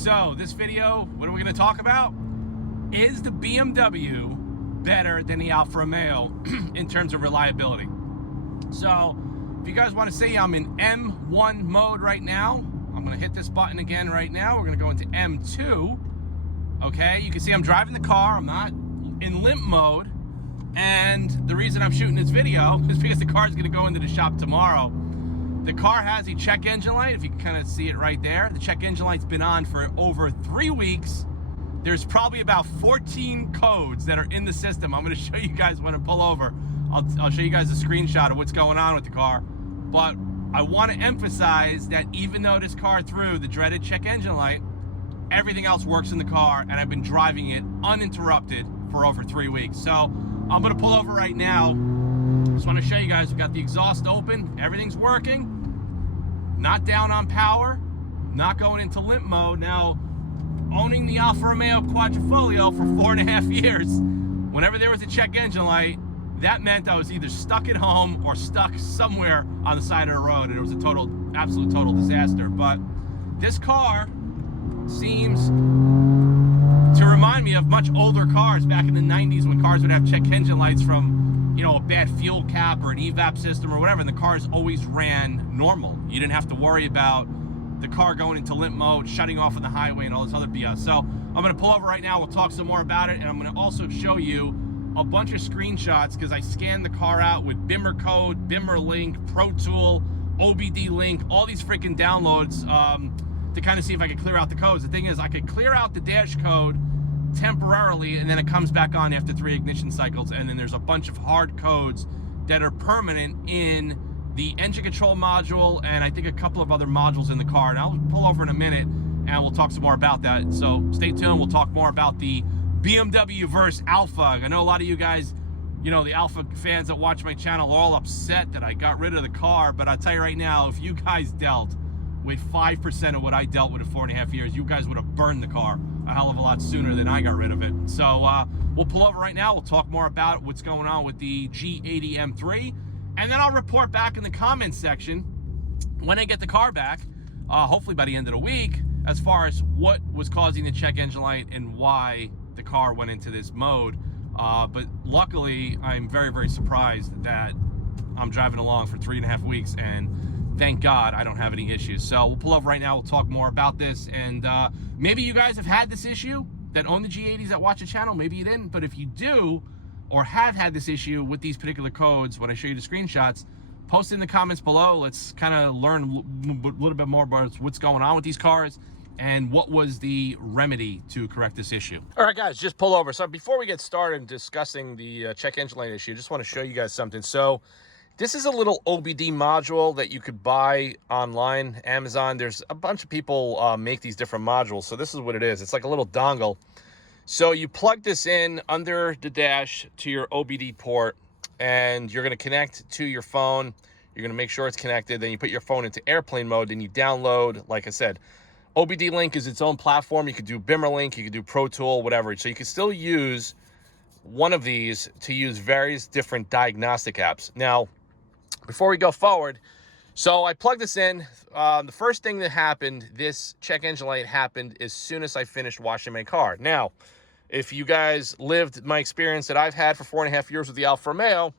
So this video, what are we going to talk about? Is the BMW better than the Alfa Romeo in terms of reliability? So if you guys want to see, I'm in M1 mode right now. I'm going to hit this button again right now. We're going to go into M2. Okay, you can see I'm driving the car. I'm not in limp mode. And the reason I'm shooting this video is because the car is going to go into the shop tomorrow. The car has a check engine light, if you can kind of see it right there. The check engine light's been on for over 3 weeks. There's probably about 14 codes that are in the system. I'm going to show you guys when I pull over. I'll show you guys a screenshot of what's going on with the car. But I want to emphasize that even though this car threw the dreaded check engine light, everything else works in the car, and I've been driving it uninterrupted for over 3 weeks. So I'm going to pull over right now. Just want to show you guys, we've got the exhaust open, everything's working, not down on power, not going into limp mode. Now, owning the Alfa Romeo Quadrifoglio for 4.5 years, whenever there was a check engine light, that meant I was either stuck at home or stuck somewhere on the side of the road, and it was a absolute total disaster. But this car seems to remind me of much older cars back in the 90s when cars would have check engine lights from, you know, a bad fuel cap or an evap system or whatever, and the cars always ran normal. You didn't have to worry about the car going into limp mode, shutting off on the highway, and all this other BS. So I'm going to pull over right now. We'll talk some more about it, and I'm going to also show you a bunch of screenshots because I scanned the car out with Bimmer code, Bimmer link, Pro Tool, OBD link, all these freaking downloads to kind of see if I could clear out the codes. The thing is, I could clear out the dash code temporarily, and then it comes back on after 3 ignition cycles, and then there's a bunch of hard codes that are permanent in the engine control module and I think a couple of other modules in the car. And I'll pull over in a minute and we'll talk some more about that. So stay tuned. We'll talk more about the BMW Verse Alpha. I know a lot of you guys, you know, the Alpha fans that watch my channel are all upset that I got rid of the car, but I'll tell you right now, if you guys dealt with 5% of what I dealt with in 4.5 years, you guys would have burned the car a hell of a lot sooner than I got rid of it. So we'll pull over right now. We'll talk more about what's going on with the G80 M3, and then I'll report back in the comments section when I get the car back, hopefully by the end of the week, as far as what was causing the check engine light and why the car went into this mode. But luckily, I'm very, very surprised that I'm driving along for 3.5 weeks, and thank God I don't have any issues. So we'll pull over right now. We'll talk more about this, and maybe you guys have had this issue that own the G80s that watch the channel. Maybe you didn't, but if you do or have had this issue with these particular codes, when I show you the screenshots, post in the comments below. Let's kind of learn a little bit more about what's going on with these cars and what was the remedy to correct this issue. All right, guys, just pull over. So before we get started discussing the check engine light issue, just want to show you guys something. So this is a little OBD module that you could buy online, Amazon. There's a bunch of people make these different modules. So this is what it is. It's like a little dongle. So you plug this in under the dash to your OBD port, and you're going to connect to your phone. You're going to make sure it's connected. Then you put your phone into airplane mode, and you download, like I said, OBD Link is its own platform. You could do Bimmer Link, you could do Pro Tool, whatever. So you can still use one of these to use various different diagnostic apps. Now, before we go forward, so I plugged this in. The first thing that happened, this check engine light happened as soon as I finished washing my car. Now, if you guys lived my experience that I've had for 4.5 years with the Alfa Romeo,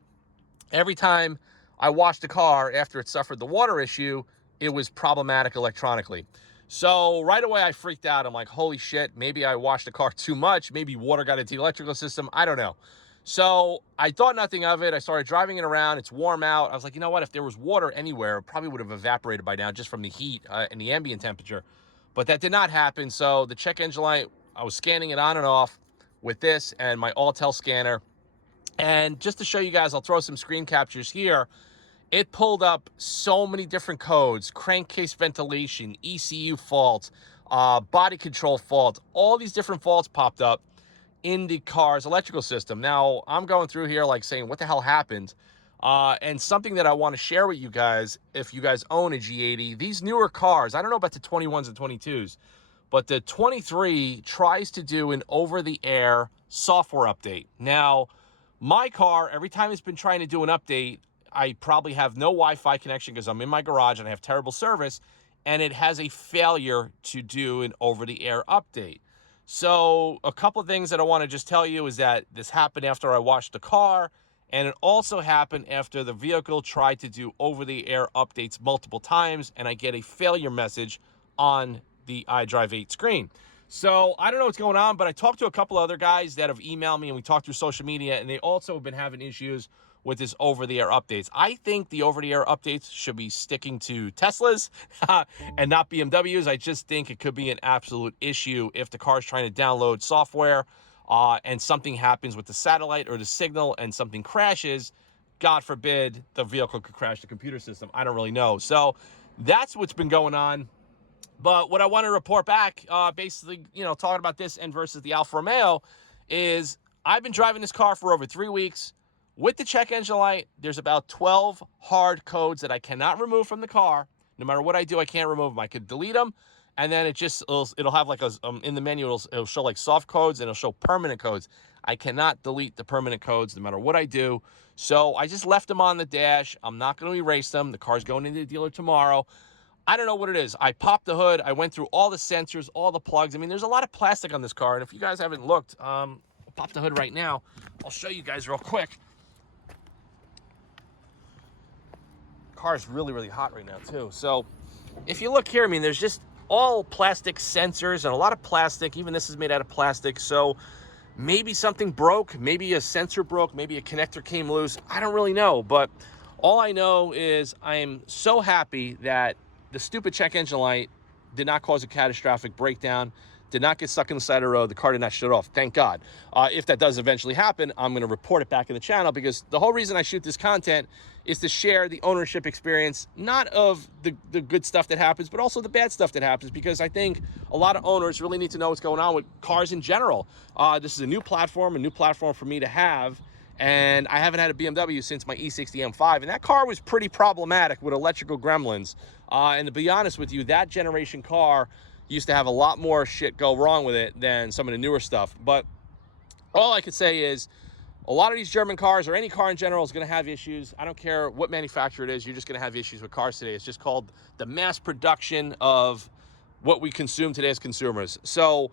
every time I washed the car after it suffered the water issue, it was problematic electronically. So right away I freaked out. I'm like, holy shit, maybe I washed the car too much. Maybe water got into the electrical system. I don't know. So I thought nothing of it. I started driving it around. It's warm out. I was like, you know what? If there was water anywhere, it probably would have evaporated by now just from the heat and the ambient temperature. But that did not happen. So the check engine light, I was scanning it on and off with this and my Autel scanner. And just to show you guys, I'll throw some screen captures here. It pulled up so many different codes: crankcase ventilation, ECU fault, body control fault. All these different faults popped up in the car's electrical system. Now, I'm going through here like saying, what the hell happened? And something that I want to share with you guys, if you guys own a G80, these newer cars, I don't know about the 21s and 22s, but the 23 tries to do an over-the-air software update. Now, my car, every time it's been trying to do an update, I probably have no Wi-Fi connection because I'm in my garage and I have terrible service. and it has a failure to do an over-the-air update. So a couple of things that I want to just tell you is that this happened after I washed the car, and it also happened after the vehicle tried to do over-the-air updates multiple times, and I get a failure message on the iDrive 8 screen. So I don't know what's going on, but I talked to a couple other guys that have emailed me, and we talked through social media, and they also have been having issues with this over-the-air updates. I think the over-the-air updates should be sticking to Teslas and not BMWs. I just think it could be an absolute issue if the car is trying to download software and something happens with the satellite or the signal and something crashes. God forbid, the vehicle could crash the computer system. I don't really know. So that's what's been going on. But what I want to report back, basically, talking about this and versus the Alfa Romeo, is I've been driving this car for over 3 weeks. With the check engine light, there's about 12 hard codes that I cannot remove from the car. No matter what I do, I can't remove them. I could delete them, and then it'll have like in the menu, it'll show like soft codes, and it'll show permanent codes. I cannot delete the permanent codes no matter what I do. So I just left them on the dash. I'm not going to erase them. The car's going into the dealer tomorrow. I don't know what it is. I popped the hood. I went through all the sensors, all the plugs. I mean, there's a lot of plastic on this car. And if you guys haven't looked, I'll pop the hood right now. I'll show you guys real quick. The car is really, really hot right now, too. So if you look here, I mean, there's just all plastic sensors and a lot of plastic. Even this is made out of plastic. So maybe something broke. Maybe a sensor broke. Maybe a connector came loose. I don't really know. But all I know is I am so happy that the stupid check engine light did not cause a catastrophic breakdown, did not get stuck in the side of the road. The car did not shut off, thank God. If that does eventually happen, I'm going to report it back in the channel, because the whole reason I shoot this content is to share the ownership experience, not of the good stuff that happens, but also the bad stuff that happens, because I think a lot of owners really need to know what's going on with cars in general. This is a new platform for me to have. And I haven't had a BMW since my E60 M5, and that car was pretty problematic with electrical gremlins. And to be honest with you, that generation car used to have a lot more shit go wrong with it than some of the newer stuff. But all I could say is a lot of these German cars, or any car in general, is going to have issues. I don't care what manufacturer it is, you're just going to have issues with cars today. It's just called the mass production of what we consume today as consumers. So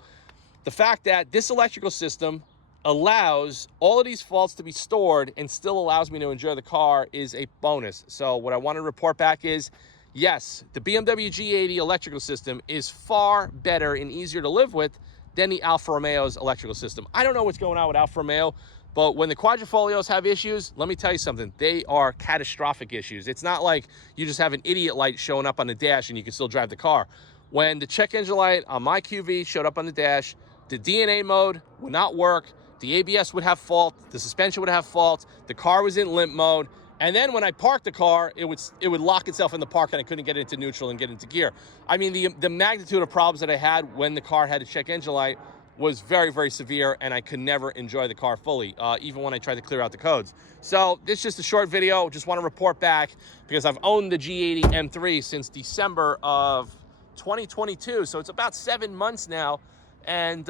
the fact that this electrical system allows all of these faults to be stored and still allows me to enjoy the car is a bonus. So what I want to report back is, yes, the BMW G80 electrical system is far better and easier to live with than the Alfa Romeo's electrical system. I don't know what's going on with Alfa Romeo, but when the quadrifolios have issues, let me tell you something, they are catastrophic issues. It's not like you just have an idiot light showing up on the dash and you can still drive the car. When the check engine light on my QV showed up on the dash, the DNA mode would not work. The ABS would have fault, the suspension would have fault, the car was in limp mode, and then when I parked the car, it would lock itself in the park and I couldn't get it into neutral and get into gear. I mean, the magnitude of problems that I had when the car had a check engine light was very, very severe, and I could never enjoy the car fully, even when I tried to clear out the codes. So this is just a short video. Just want to report back, because I've owned the G80 M3 since December of 2022, so it's about 7 months now, and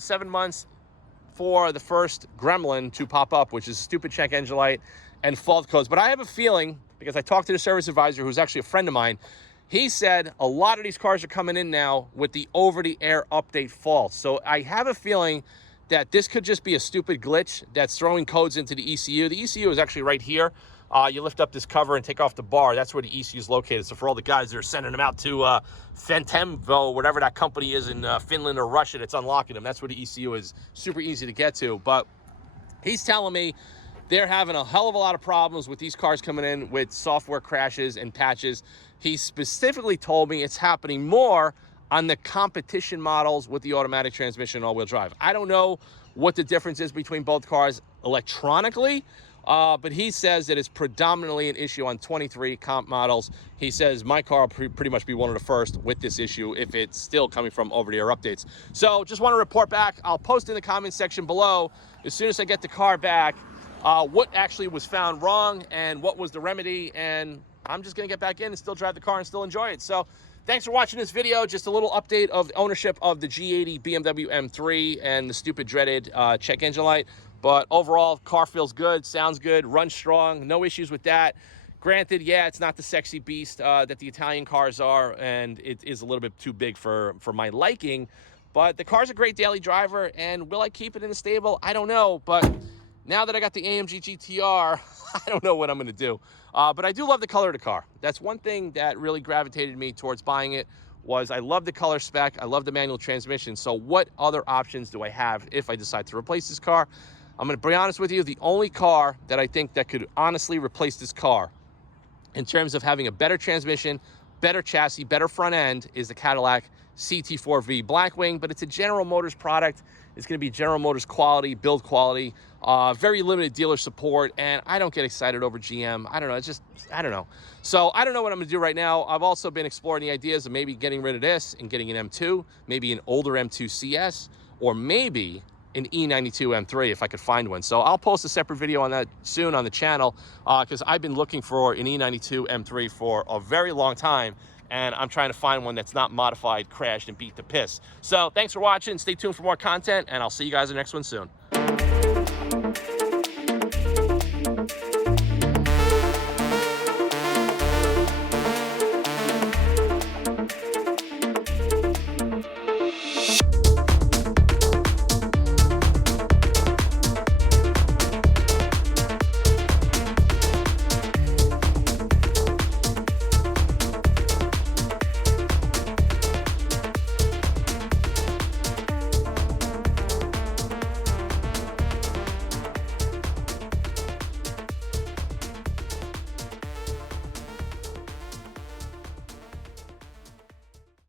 7 months for the first gremlin to pop up, which is stupid check engine light and fault codes. But I have a feeling, because I talked to the service advisor, who's actually a friend of mine, he said a lot of these cars are coming in now with the over-the-air update fault. So I have a feeling that this could just be a stupid glitch that's throwing codes into the ECU. The ECU is actually right here. You lift up this cover and take off the bar. That's where the ECU is located. So for all the guys that are sending them out to Fentemvo, whatever that company is in Finland or Russia that's unlocking them, that's where the ECU is. Super easy to get to. But he's telling me they're having a hell of a lot of problems with these cars coming in with software crashes and patches. He specifically told me it's happening more on the competition models with the automatic transmission all-wheel drive. I don't know what the difference is between both cars electronically, but he says that it's predominantly an issue on 23 comp models. He says my car will pretty much be one of the first with this issue if it's still coming from over-the-air updates. So just want to report back. I'll post in the comment section below as soon as I get the car back what actually was found wrong and what was the remedy, and I'm just going to get back in and still drive the car and still enjoy it. So thanks for watching this video. Just a little update of the ownership of the G80 BMW M3 and the stupid dreaded check engine light. But overall, car feels good, sounds good, runs strong, no issues with that. Granted, yeah, it's not the sexy beast that the Italian cars are, and it is a little bit too big for my liking, but the car's a great daily driver, and will I keep it in the stable? I don't know, but now that I got the AMG GTR, I don't know what I'm going to do. But I do love the color of the car. That's one thing that really gravitated me towards buying it, was I love the color spec. I love the manual transmission. So what other options do I have if I decide to replace this car? I'm going to be honest with you. The only car that I think that could honestly replace this car in terms of having a better transmission, better chassis, better front end is the Cadillac CT4V Blackwing, but it's a General Motors product. It's going to be General Motors quality, build quality, very limited dealer support, and I don't get excited over GM. I don't know. It's just, I don't know. So I don't know what I'm going to do right now. I've also been exploring the ideas of maybe getting rid of this and getting an M2, maybe an older M2 CS, or maybe an E92 M3 if I could find one. So I'll post a separate video on that soon on the channel because I've been looking for an E92 M3 for a very long time, and I'm trying to find one that's not modified, crashed, and beat to piss. So thanks for watching. Stay tuned for more content, and I'll see you guys in the next one soon.